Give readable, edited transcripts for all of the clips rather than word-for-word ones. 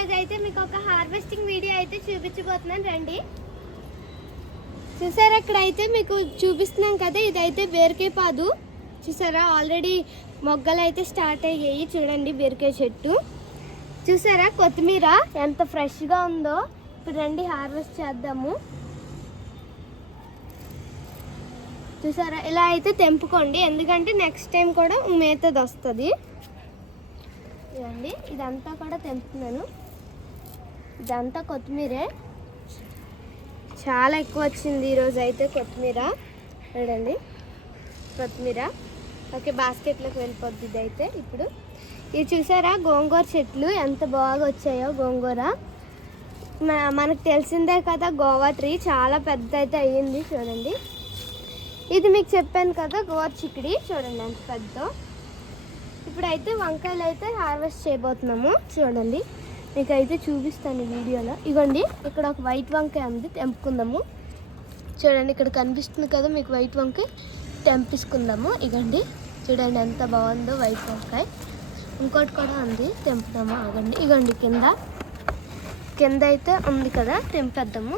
ఈరోజు అయితే మీకు ఒక హార్వెస్టింగ్ వీడియో అయితే చూపించబోతున్నాను రండి. చూసారా ఇక్కడైతే మీకు చూపిస్తున్నాం కదా, ఇదైతే బీరకాయ పాదు. చూసారా ఆల్రెడీ మొగ్గలు అయితే స్టార్ట్ అయ్యాయి. చూడండి బీరకాయ చెట్టు. చూసారా కొత్తిమీర ఎంత ఫ్రెష్గా ఉందో. ఇప్పుడు రండి హార్వెస్ట్ చేద్దాము. చూసారా ఇలా అయితే తెంపుకోండి, ఎందుకంటే నెక్స్ట్ టైం కూడా మేతది వస్తుంది. ఇదండి ఇదంతా కూడా తెంపుతున్నాను. ఇదంతా కొత్తిమీరే, చాలా ఎక్కువ వచ్చింది ఈరోజు అయితే కొత్తిమీర. చూడండి కొత్తిమీర. ఓకే, బాస్కెట్లోకి వెళ్ళిపోద్ది ఇది అయితే. ఇప్పుడు ఇది చూసారా గోంగూర చెట్లు ఎంత బాగా వచ్చాయో. గోంగూర మనకు తెలిసిందే కదా, గోవా ట్రీ చాలా పెద్ద అయితే అయ్యింది. చూడండి ఇది మీకు చెప్పాను కదా గోవా చిక్కుడి, చూడండి ఎంత పెద్ద. ఇప్పుడైతే వంకాయలు అయితే హార్వెస్ట్ చేయబోతున్నాము. చూడండి మీకు అయితే చూపిస్తాను వీడియోలో. ఇగోండి ఇక్కడ ఒక వైట్ వంకాయ ఉంది, తెంపుకుందాము. చూడండి ఇక్కడ కనిపిస్తుంది కదా మీకు వైట్ వంకాయ, తెంపించుకుందాము. ఇగండి చూడండి ఎంత బాగుందో వైట్ వంకాయ. ఇంకోటి కూడా ఉంది, తెంపుదాము. ఆగండి ఇగండి కింద అయితే ఉంది కదా, తెంపేద్దాము.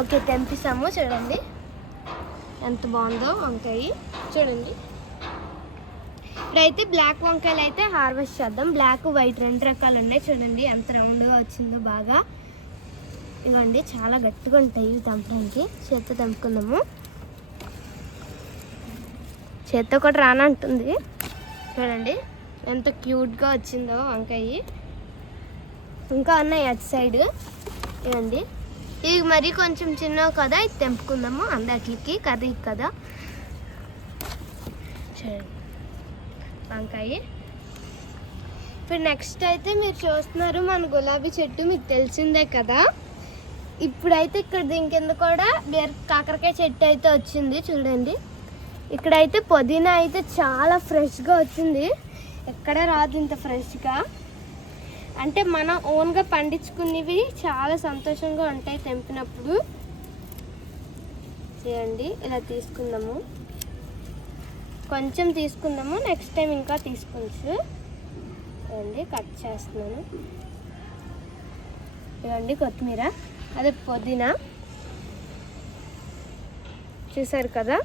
ఓకే తెంపిస్తాము. చూడండి ఎంత బాగుందో వంకాయ. చూడండి ఇప్పుడైతే బ్లాక్ వంకాయలు అయితే హార్వెస్ట్ చేద్దాం. బ్లాక్ వైట్ రెండు రకాలు ఉన్నాయి. చూడండి ఎంత రౌండ్గా వచ్చిందో బాగా. ఇవ్వండి చాలా గట్టిగా ఉంటాయి ఇవి తెంపడానికి. చేత్తో తెంపుకుందాము. చేత్తో కూడా రానంటుంది. చూడండి ఎంత క్యూట్గా వచ్చిందో వంకాయ. ఇంకా ఉన్నాయి అటు సైడ్. ఇవ్వండి ఇవి మరి కొంచెం చిన్నవి కదా, ఇది తెంపుకుందాము. అందరికి కర్రీకి కదా. చూడండి వంకాయ. ఇప్పుడు నెక్స్ట్ అయితే మీరు చూస్తున్నారు మన గులాబీ చెట్టు, మీకు తెలిసిందే కదా. ఇప్పుడైతే ఇక్కడ దీని కింద కూడా కాకరకాయ చెట్టు అయితే వచ్చింది. చూడండి ఇక్కడైతే పుదీనా అయితే చాలా ఫ్రెష్గా వచ్చింది. ఎక్కడ రాదు ఇంత ఫ్రెష్గా. అంటే మనం ఓన్గా పండించుకునేవి చాలా సంతోషంగా ఉంటాయి తెంపినప్పుడు. చేయండి ఇలా తీసుకుందాము, కొంచెం తీసుకుందాము. నెక్స్ట్ టైం ఇంకా తీసుకోవచ్చు. ఇవ్వండి కట్ చేస్తున్నాను. ఇవ్వండి కొత్తిమీర, అదే పుదీనా. చూసారు కదా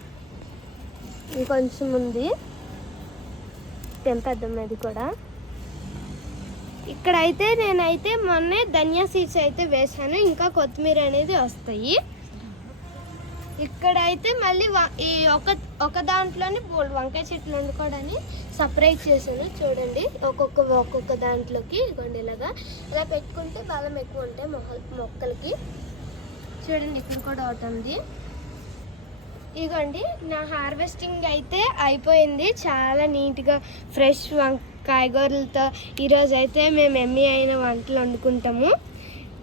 ఇంకొంచెం ఉంది, తెంపేద్దాం అది కూడా. ఇక్కడైతే నేనైతే మొన్నే ధనియా సీడ్స్ అయితే వేసాను, ఇంకా కొత్తిమీర అనేది వస్తాయి. ఇక్కడైతే మళ్ళీ ఈ ఒక దాంట్లోనే బోల్డ్ వంకాయ చెట్లు వండుకోవడానికి సపరేట్ చేశాను. చూడండి ఒక్కొక్క దాంట్లోకి ఇదిగోండి ఇలా పెట్టుకుంటే బలం ఎక్కువ ఉంటాయి మొక్కలకి. చూడండి ఇక్కడ కూడా ఒకటి ఉంది. ఇదిగోండి నా హార్వెస్టింగ్ అయితే అయిపోయింది. చాలా నీట్గా ఫ్రెష్ కాయగూరలతో ఈరోజు అయితే మేము ఎమ్మి అయిన వంటలు వండుకుంటాము.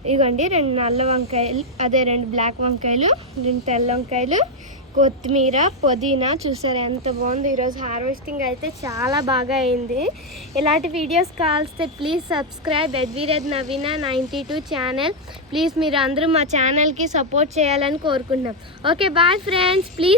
ఇదిగోండి 2 నల్ల వంకాయలు, అదే 2 బ్లాక్ వంకాయలు, 2 తెల్ల వంకాయలు, కొత్తిమీర, పుదీనా. చూసారు ఎంత బాగుంది. ఈరోజు హార్వెస్టింగ్ అయితే చాలా బాగా అయింది. ఇలాంటి వీడియోస్ కావాల్స్తే ప్లీజ్ సబ్స్క్రైబ్ ఎడ్విరేజ్ నవీనా 92 ఛానల్. ప్లీజ్ మీరు అందరూ మా ఛానల్కి సపోర్ట్ చేయాలని కోరుకుంటున్నాం. Okay bye friends, please